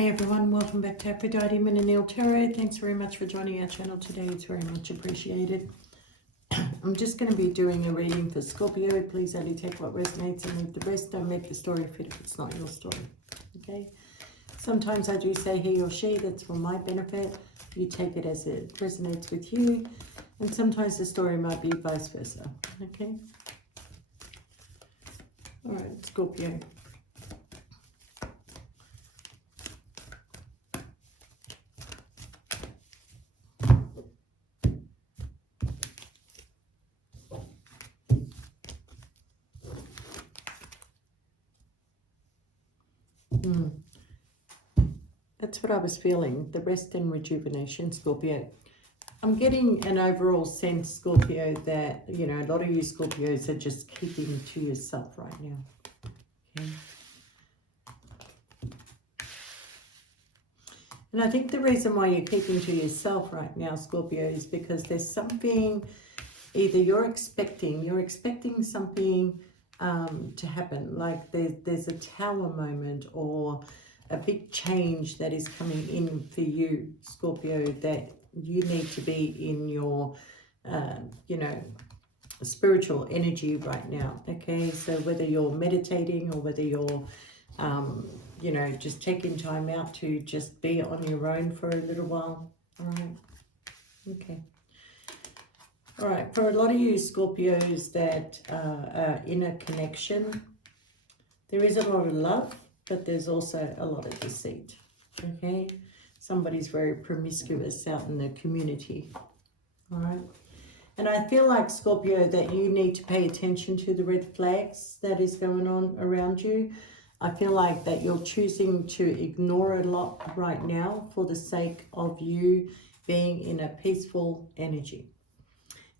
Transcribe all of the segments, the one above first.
Hey everyone, welcome back to Aphrodite Minanil Tarot. Thanks very much for joining our channel today. It's very much appreciated. I'm just going to be doing a reading for Scorpio. Please only take what resonates and leave the rest. Don't make the story fit if it's not your story. Okay? Sometimes I do say he or she, that's for my benefit. You take it as it resonates with you. And sometimes the story might be vice versa. Okay? Alright, Scorpio. That's what I was feeling, the rest and rejuvenation, Scorpio. I'm getting an overall sense, Scorpio, that, you know, a lot of you Scorpios are just keeping to yourself right now. Okay. And I think the reason why you're keeping to yourself right now, Scorpio, is because there's something, either you're expecting something to happen, like there's a tower moment or a big change that is coming in for you, Scorpio, that you need to be in your, you know, spiritual energy right now, okay? So whether you're meditating or whether you're, you know, just taking time out to just be on your own for a little while, all right? Okay. All right, for a lot of you Scorpios that are in a connection, there is a lot of love, but there's also a lot of deceit, okay? Somebody's very promiscuous out in the community, all right? And I feel like, Scorpio, that you need to pay attention to the red flags that is going on around you. I feel like that you're choosing to ignore a lot right now for the sake of you being in a peaceful energy.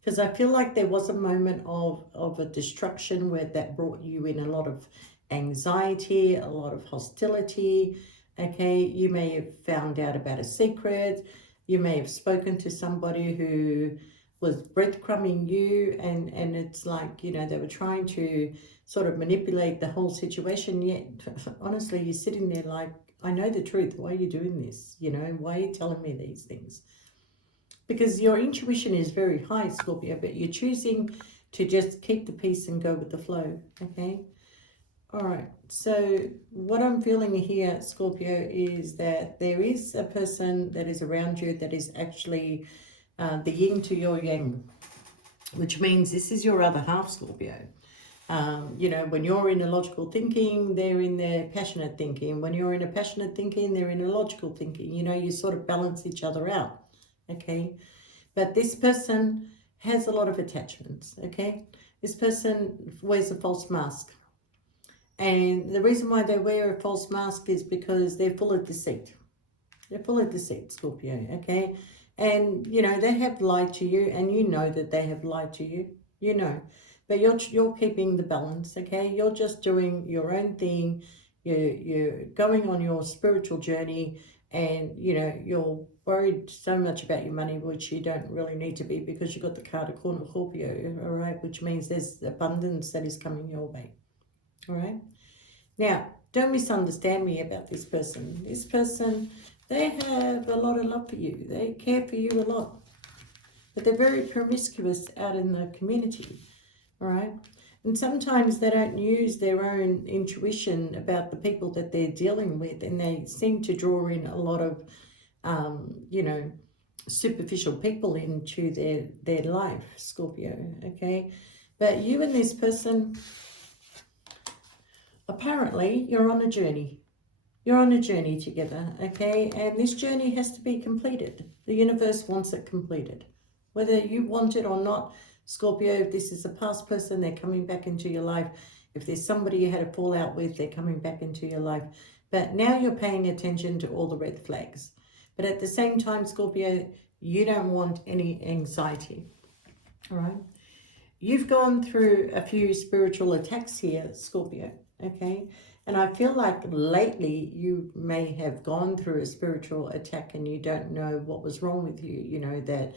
Because I feel like there was a moment of a destruction where that brought you in a lot of anxiety, a lot of hostility, okay? You may have found out about a secret. You may have spoken to somebody who was breadcrumbing you, and it's like, you know, they were trying to sort of manipulate the whole situation, yet honestly you're sitting there like, I know the truth, why are you doing this? You know, why are you telling me these things? Because your intuition is very high, Scorpio, but you're choosing to just keep the peace and go with the flow, okay? All right, so what I'm feeling here, Scorpio, is that there is a person that is around you that is actually the yin to your yang, which means this is your other half, Scorpio. You know, when you're in a logical thinking, they're in their passionate thinking. When you're in a passionate thinking, they're in a logical thinking. You know, you sort of balance each other out, okay? But this person has a lot of attachments, okay? This person wears a false mask. And the reason why they wear a false mask is because they're full of deceit. They're full of deceit, Scorpio, okay? And, you know, they have lied to you, and you know that they have lied to you. You know. But you're keeping the balance, okay? You're just doing your own thing. You're going on your spiritual journey, and, you know, you're worried so much about your money, which you don't really need to be, because you've got the card of Scorpio, all right? Which means there's abundance that is coming your way. All right. Now, don't misunderstand me about this person. This person, they have a lot of love for you. They care for you a lot. But they're very promiscuous out in the community. All right. And sometimes they don't use their own intuition about the people that they're dealing with. And they seem to draw in a lot of, you know, superficial people into their life, Scorpio. Okay. But you and this person, apparently, you're on a journey. You're on a journey together, okay? And this journey has to be completed. The universe wants it completed. Whether you want it or not, Scorpio, if this is a past person, they're coming back into your life. If there's somebody you had a fallout with, they're coming back into your life. But now you're paying attention to all the red flags. But at the same time, Scorpio, you don't want any anxiety, all right? You've gone through a few spiritual attacks here, Scorpio, okay? And I feel like lately you may have gone through a spiritual attack and you don't know what was wrong with you. You know, that,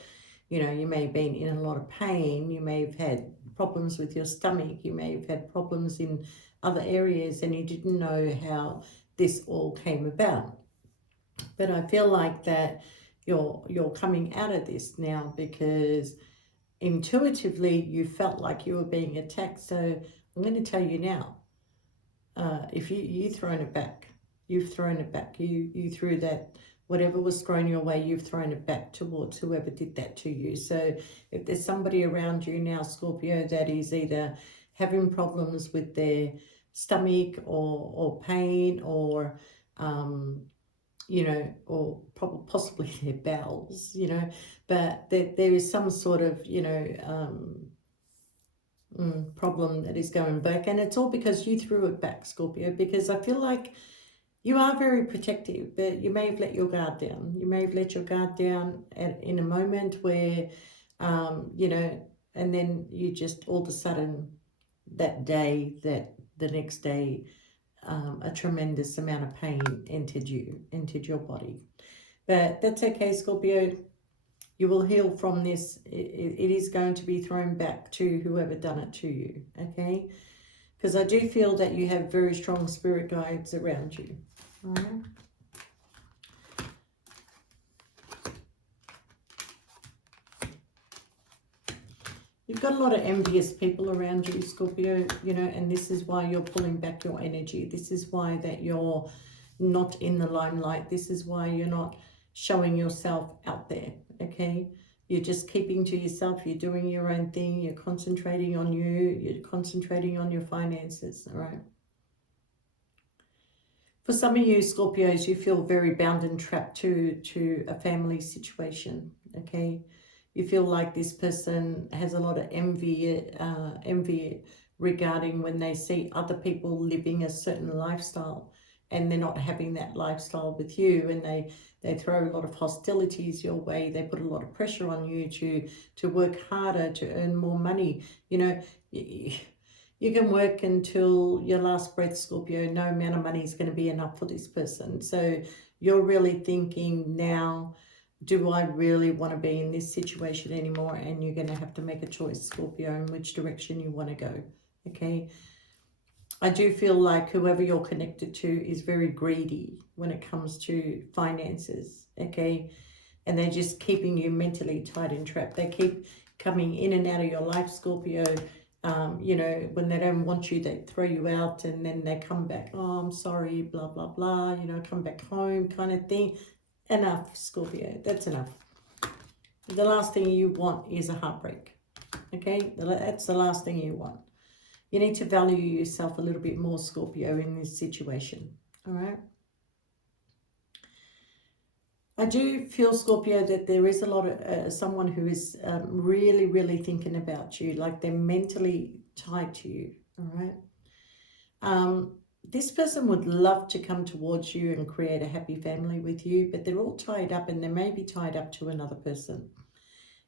you know, you may have been in a lot of pain. You may have had problems with your stomach. You may have had problems in other areas, and you didn't know how this all came about. But I feel like that you're coming out of this now because intuitively you felt like you were being attacked. So I'm going to tell you now, if you've thrown it back, you threw that, whatever was thrown your way, you've thrown it back towards whoever did that to you. So if there's somebody around you now, Scorpio, that is either having problems with their stomach or pain or or possibly their bowels, but there is some sort of, problem that is going back. And it's all because you threw it back, Scorpio, because I feel like you are very protective, but you may have let your guard down. You may have let your guard down in a moment where, and then you just all of a sudden that day, that the next day, a tremendous amount of pain entered your body. But that's okay, Scorpio. You will heal from this. It is going to be thrown back to whoever done it to you, okay? Because I do feel that you have very strong spirit guides around you. All right. You've got a lot of envious people around you, Scorpio, and this is why you're pulling back your energy. This is why that you're not in the limelight. This is why you're not showing yourself out there, okay? You're just keeping to yourself. You're doing your own thing. You're concentrating on you. You're concentrating on your finances, all right? For some of you Scorpios, you feel very bound and trapped to a family situation, okay? You feel like this person has a lot of envy regarding when they see other people living a certain lifestyle and they're not having that lifestyle with you, and they throw a lot of hostilities your way. They put a lot of pressure on you to work harder, to earn more money. You can work until your last breath, Scorpio. No amount of money is going to be enough for this person. So you're really thinking now, do I really want to be in this situation anymore? And you're going to have to make a choice, Scorpio, in which direction you want to go, okay? I do feel like whoever you're connected to is very greedy when it comes to finances, okay? And they're just keeping you mentally tight and trapped. They keep coming in and out of your life, Scorpio. When they don't want you, they throw you out, and then they come back, oh, I'm sorry, blah, blah, blah, come back home kind of thing. Enough, Scorpio, that's enough. The last thing you want is a heartbreak, okay? That's the last thing you want. You need to value yourself a little bit more, Scorpio, in this situation, all right? I do feel, Scorpio, that there is a lot of someone who is really, really thinking about you, like they're mentally tied to you, all right? This person would love to come towards you and create a happy family with you, but they're all tied up, and they may be tied up to another person.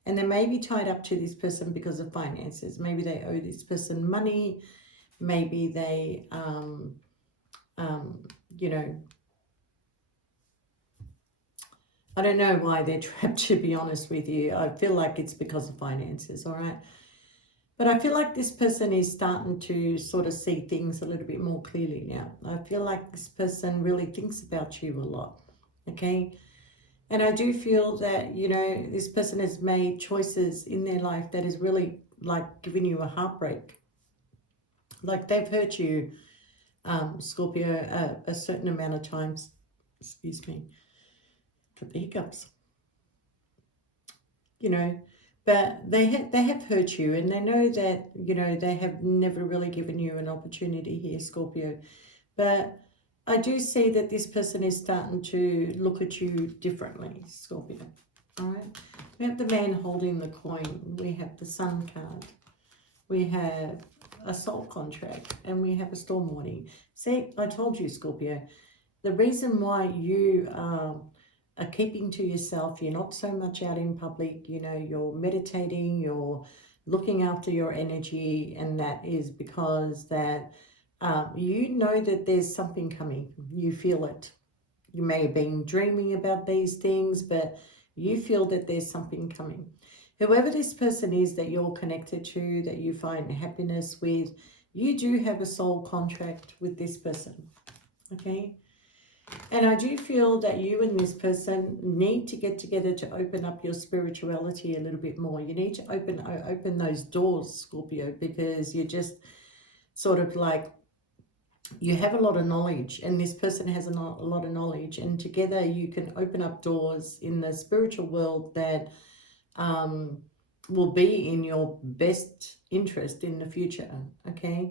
And they may be tied up to this person because of finances. Maybe they owe this person money. Maybe they, I don't know why they're trapped, to be honest with you. I feel like it's because of finances, all right? But I feel like this person is starting to sort of see things a little bit more clearly now. I feel like this person really thinks about you a lot, okay? And I do feel that, this person has made choices in their life that is really like giving you a heartbreak. Like they've hurt you, Scorpio, a certain amount of times. Excuse me. Got the hiccups. But they have hurt you, and they know that, they have never really given you an opportunity here, Scorpio. But I do see that this person is starting to look at you differently, Scorpio. All right. We have the man holding the coin. We have the Sun card. We have a soul contract, and we have a storm warning. See, I told you, Scorpio, the reason why you are keeping to yourself, you're not so much out in public, you're meditating, you're looking after your energy, and that is because that you know that there's something coming. You feel it. You may have been dreaming about these things, but you feel that there's something coming. Whoever this person is that you're connected to, that you find happiness with, you do have a soul contract with this person, okay? And I do feel that you and this person need to get together to open up your spirituality a little bit more. You need to open those doors, Scorpio, because you're just sort of like, you have a lot of knowledge and this person has a lot of knowledge, and together you can open up doors in the spiritual world that um, will be in your best interest in the future. Okay.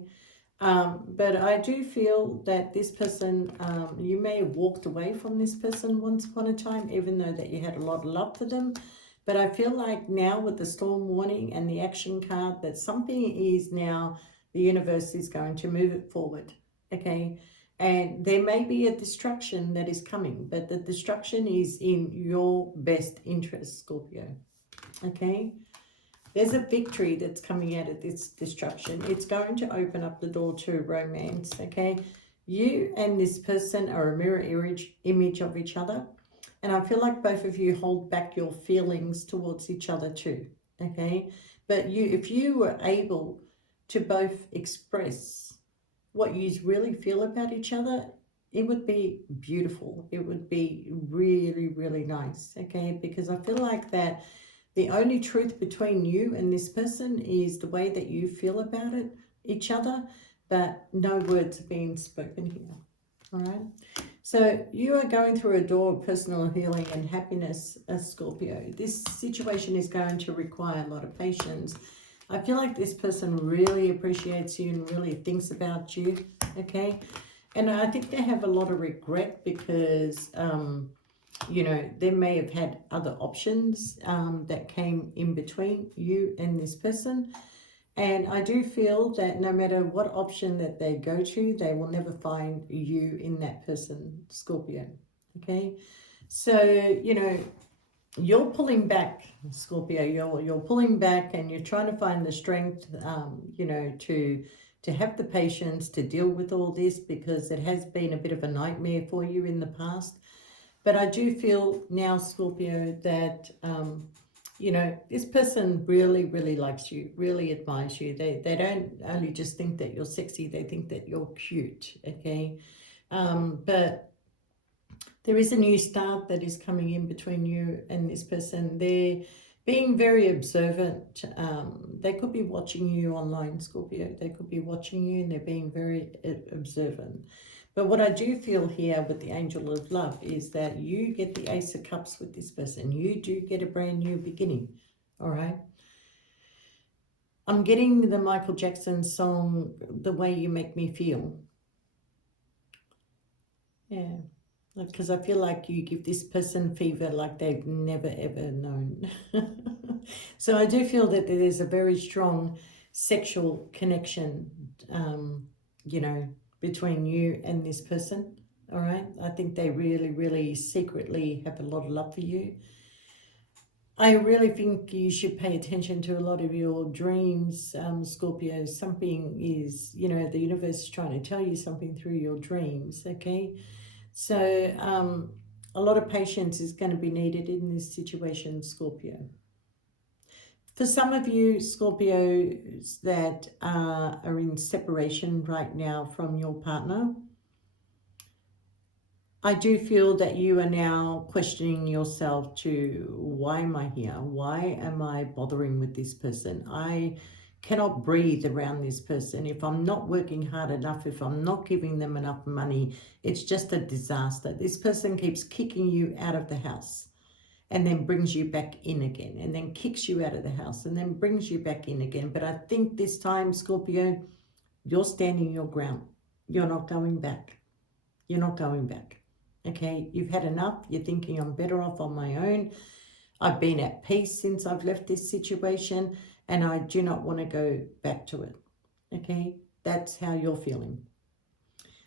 But I do feel that this person, you may have walked away from this person once upon a time, even though that you had a lot of love for them. But I feel like now with the storm warning and the action card, that something is now, the universe is going to move it forward. Okay. And there may be a destruction that is coming, but the destruction is in your best interest, Scorpio. Okay. There's a victory that's coming out of this destruction. It's going to open up the door to romance, okay? You and this person are a mirror image of each other. And I feel like both of you hold back your feelings towards each other too, okay? But if you were able to both express what you really feel about each other, it would be beautiful. It would be really, really nice, okay? Because I feel like that the only truth between you and this person is the way that you feel about each other, but no words are being spoken here. All right. So you are going through a door of personal healing and happiness, Scorpio. This situation is going to require a lot of patience. I feel like this person really appreciates you and really thinks about you. Okay. And I think they have a lot of regret because, they may have had other options that came in between you and this person. And I do feel that no matter what option that they go to, they will never find you in that person, Scorpio. Okay. So, you're pulling back, Scorpio. You're pulling back and you're trying to find the strength, to have the patience to deal with all this, because it has been a bit of a nightmare for you in the past. But I do feel now, Scorpio, that, this person really, really likes you, really admires you. They don't only just think that you're sexy, they think that you're cute, okay? But there is a new start that is coming in between you and this person. They're being very observant. They could be watching you online, Scorpio. They could be watching you and they're being very observant. But what I do feel here with the Angel of Love is that you get the Ace of Cups with this person. You do get a brand new beginning, all right? I'm getting the Michael Jackson song, The Way You Make Me Feel. Yeah, because I feel like you give this person fever like they've never, ever known. So I do feel that there's a very strong sexual connection, between you and this person. All right. I think they really, really secretly have a lot of love for you. I really think you should pay attention to a lot of your dreams, Scorpio. Something is, the universe is trying to tell you something through your dreams, okay? So a lot of patience is going to be needed in this situation, Scorpio. For some of you, Scorpios, that are in separation right now from your partner, I do feel that you are now questioning yourself to, why am I here? Why am I bothering with this person? I cannot breathe around this person. If I'm not working hard enough, if I'm not giving them enough money, it's just a disaster. This person keeps kicking you out of the house and then brings you back in again, and then kicks you out of the house and then brings you back in again. But I think this time, Scorpio, you're standing your ground. You're not going back. You're not going back. Okay, you've had enough. You're thinking, I'm better off on my own. I've been at peace since I've left this situation, and I do not want to go back to it. Okay, that's how you're feeling.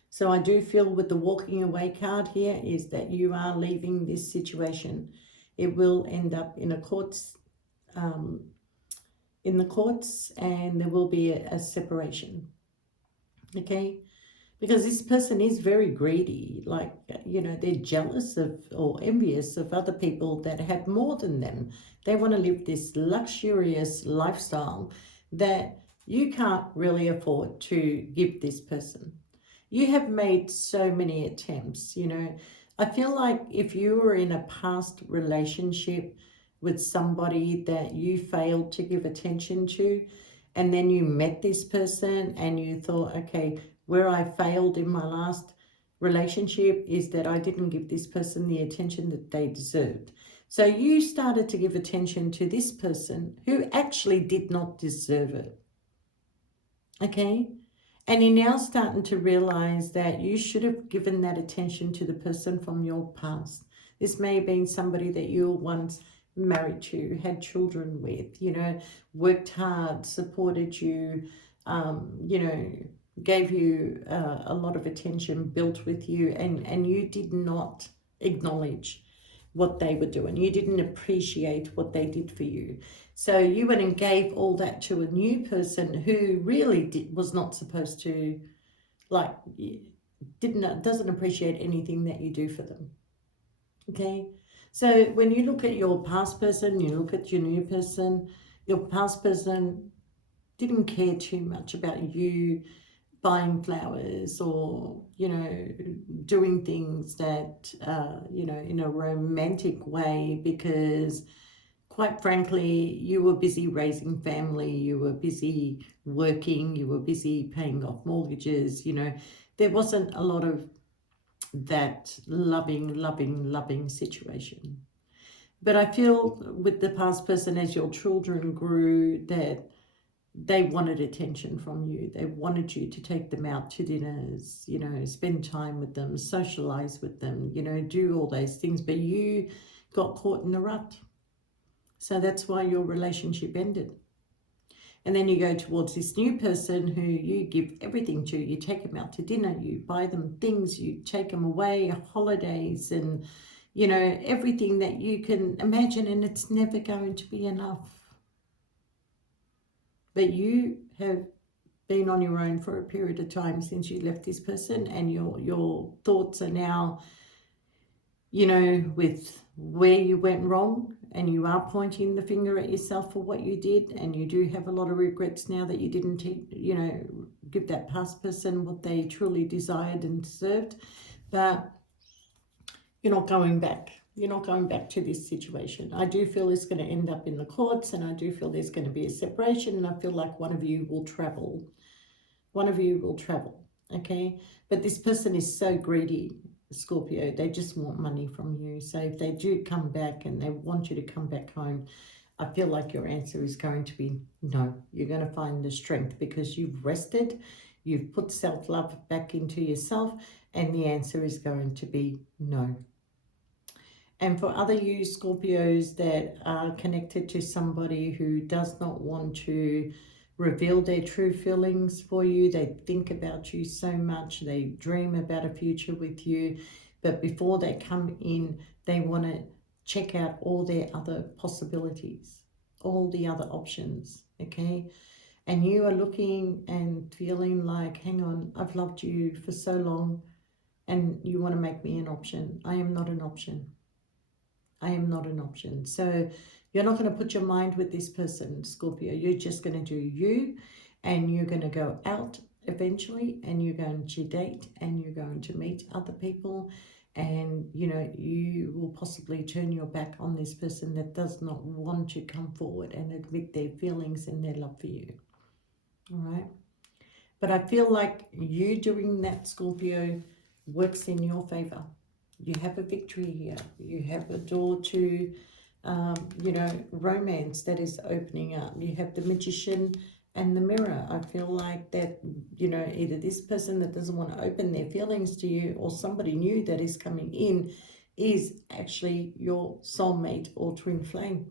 So I do feel with the walking away card here is that you are leaving this situation. It will end up in the courts, and there will be a separation. Okay, because this person is very greedy. Like, they're jealous of or envious of other people that have more than them. They want to live this luxurious lifestyle that you can't really afford to give this person. You have made so many attempts, you know. I feel like if you were in a past relationship with somebody that you failed to give attention to, and then you met this person and you thought, okay, where I failed in my last relationship is that I didn't give this person the attention that they deserved. So you started to give attention to this person who actually did not deserve it. Okay? And you're now starting to realize that you should have given that attention to the person from your past. This may have been somebody that you were once married to, had children with, you know, worked hard, supported you, you know, gave you a lot of attention, built with you, and you did not acknowledge what they were doing. You didn't appreciate what they did for you. So you went and gave all that to a new person who really was not supposed to, like, doesn't appreciate anything that you do for them. Okay? So when you look at your past person, you look at your new person, your past person didn't care too much about you buying flowers or, you know, doing things that, you know, in a romantic way, because quite frankly, you were busy raising family, you were busy working, you were busy paying off mortgages, you know. There wasn't a lot of that loving situation. But I feel with the past person, as your children grew, that they wanted attention from you. They wanted you to take them out to dinners, you know, spend time with them, socialize with them, you know, do all those things. But you got caught in the rut. So that's why your relationship ended. And then you go towards this new person who you give everything to. You take them out to dinner, you buy them things, you take them away, holidays, and, you know, everything that you can imagine. And it's never going to be enough. But you have been on your own for a period of time since you left this person, and your thoughts are now, you know, with where you went wrong, and you are pointing the finger at yourself for what you did, and you do have a lot of regrets now that you didn't, you know, give that past person what they truly desired and deserved. But you're not going back. You're not going back to this situation. I do feel it's going to end up in the courts, and I do feel there's going to be a separation, and I feel like one of you will travel. One of you will travel, okay? But this person is so greedy, Scorpio. They just want money from you. So if they do come back and they want you to come back home, I feel like your answer is going to be no. You're going to find the strength because you've rested, you've put self-love back into yourself, and the answer is going to be no. And for other you Scorpios that are connected to somebody who does not want to reveal their true feelings for you, they think about you so much, they dream about a future with you, but before they come in, they want to check out all their other possibilities, all the other options, okay? And you are looking and feeling like, hang on, I've loved you for so long, and you want to make me an option. I am not an option. I am not an option. So you're not going to put your mind with this person, Scorpio. You're just going to do you, and you're going to go out eventually, and you're going to date, and you're going to meet other people, and, you know, you will possibly turn your back on this person that does not want to come forward and admit their feelings and their love for you. All right. But I feel like you doing that, Scorpio, works in your favor. You have a victory here. You have a door to, you know, romance that is opening up. You have the Magician and the Mirror. I feel like that, you know, either this person that doesn't want to open their feelings to you, or somebody new that is coming in, is actually your soulmate or twin flame.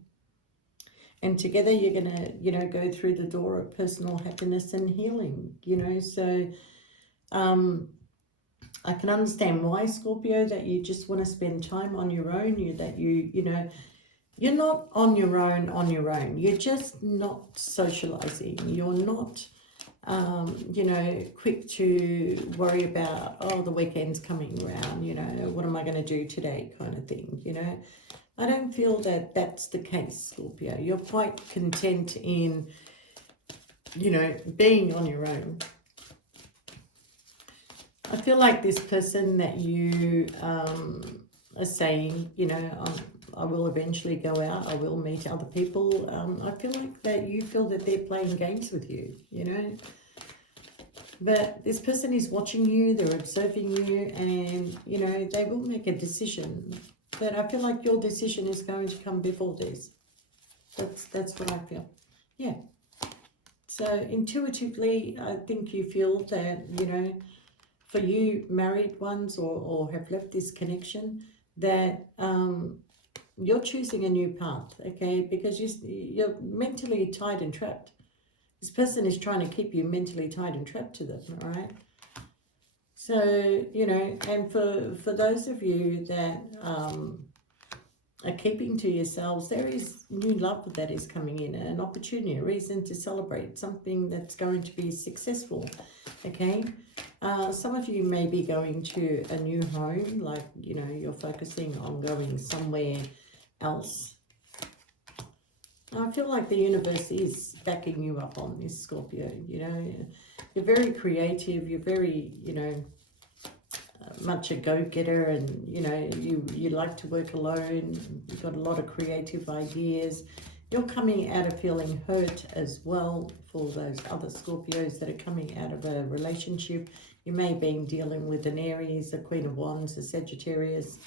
And together you're going to, you know, go through the door of personal happiness and healing, you know. So I can understand why, Scorpio, that you just want to spend time on your own. You know, you're not on your own. You're just not socializing. You're not, you know, quick to worry about, oh, the weekend's coming around, you know, what am I going to do today kind of thing, you know. I don't feel that that's the case, Scorpio. You're quite content in, you know, being on your own. I feel like this person that you are saying, you know, I will eventually go out, I will meet other people. I feel like that you feel that they're playing games with you, you know. But this person is watching you, they're observing you, and, you know, they will make a decision. But I feel like your decision is going to come before this. That's what I feel. Yeah. So intuitively, I think you feel that, you know, for you married ones or have left this connection, that you're choosing a new path, okay? Because you're mentally tied and trapped. This person is trying to keep you mentally tied and trapped to them, all right? So, you know, and for those of you that are keeping to yourselves, there is new love that is coming in, an opportunity, a reason to celebrate, something that's going to be successful, okay? Some of you may be going to a new home, like, you know, you're focusing on going somewhere else. I feel like the universe is backing you up on this, Scorpio. You know, you're very creative, you're very, you know, much a go-getter, and, you know, you like to work alone, you've got a lot of creative ideas. You're coming out of feeling hurt as well. For those other Scorpios that are coming out of a relationship, you may have been dealing with an Aries, a Queen of Wands, a Sagittarius,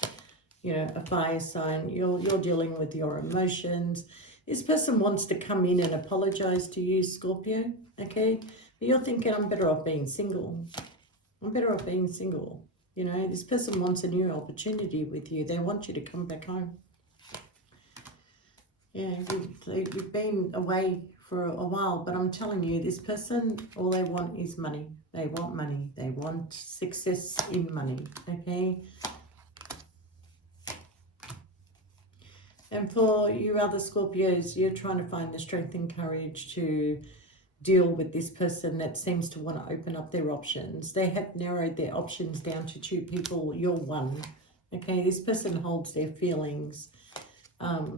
you know, a fire sign. You're dealing with your emotions. This person wants to come in and apologize to you, Scorpio, okay? But you're thinking, I'm better off being single. I'm better off being single. You know, this person wants a new opportunity with you. They want you to come back home. Yeah, you've been away for a while, but I'm telling you, this person, all they want is money. They want money. They want success in money, okay? And for you other Scorpios, you're trying to find the strength and courage to deal with this person that seems to want to open up their options. They have narrowed their options down to 2 people. You're one. Okay, this person holds their feelings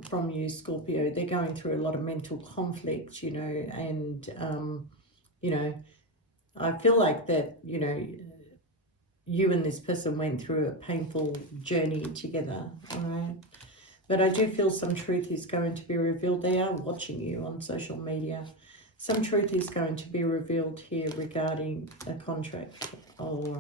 from you, Scorpio. They're going through a lot of mental conflict, you know, and, you know, I feel like that, you know, you and this person went through a painful journey together, all right? But I do feel some truth is going to be revealed. They are watching you on social media. Some truth is going to be revealed here regarding a contract, or,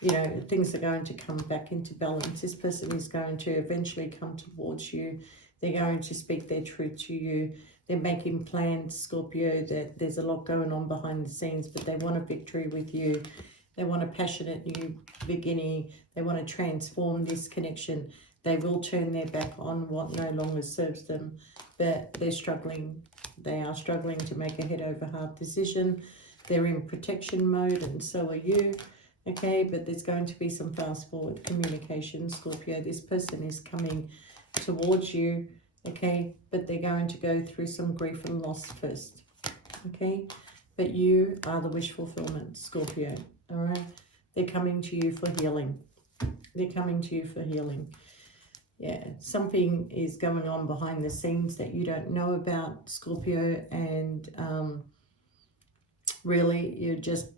you know, things are going to come back into balance. This person is going to eventually come towards you. They're going to speak their truth to you. They're making plans, Scorpio, that there's a lot going on behind the scenes, but they want a victory with you. They want a passionate new beginning. They want to transform this connection. They will turn their back on what no longer serves them, but they're struggling. They are struggling to make a head over heart decision. They're in protection mode, and so are you. Okay, but there's going to be some fast forward communication, Scorpio. This person is coming towards you, okay, but they're going to go through some grief and loss first, okay? But you are the wish fulfillment, Scorpio, all right? They're coming to you for healing. They're coming to you for healing. Yeah, something is going on behind the scenes that you don't know about, Scorpio, and really you're just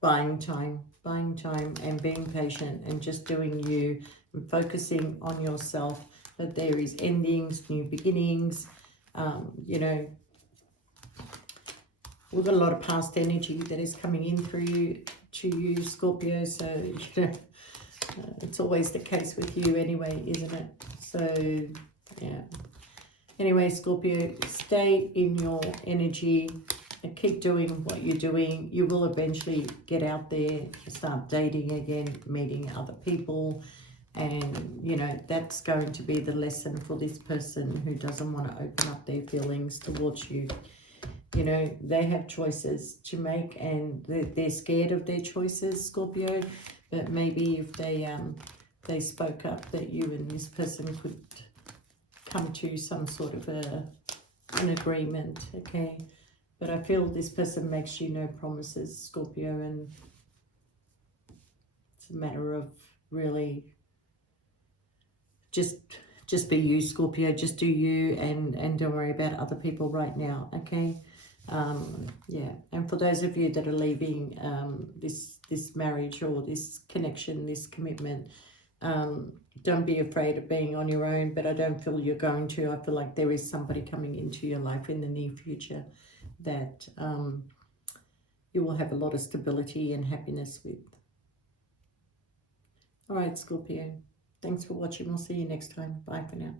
buying time and being patient and just doing you and focusing on yourself. But there is endings, new beginnings, you know, we've got a lot of past energy that is coming in through you, to you, Scorpio, so, you know, it's always the case with you anyway, isn't it? So, yeah. Anyway, Scorpio, stay in your energy and keep doing what you're doing. You will eventually get out there, start dating again, meeting other people. And, you know, that's going to be the lesson for this person who doesn't want to open up their feelings towards you. You know, they have choices to make, and they're scared of their choices, Scorpio. But maybe if they spoke up, that you and this person could come to some sort of an agreement, okay? But I feel this person makes you no promises, Scorpio, and it's a matter of really just be you, Scorpio. Just do you, and don't worry about other people right now, okay? Yeah, and for those of you that are leaving this marriage or this connection, this commitment, don't be afraid of being on your own, but I don't feel you're going to. I feel like there is somebody coming into your life in the near future that you will have a lot of stability and happiness with. All right, Scorpio. Thanks for watching. We'll see you next time. Bye for now.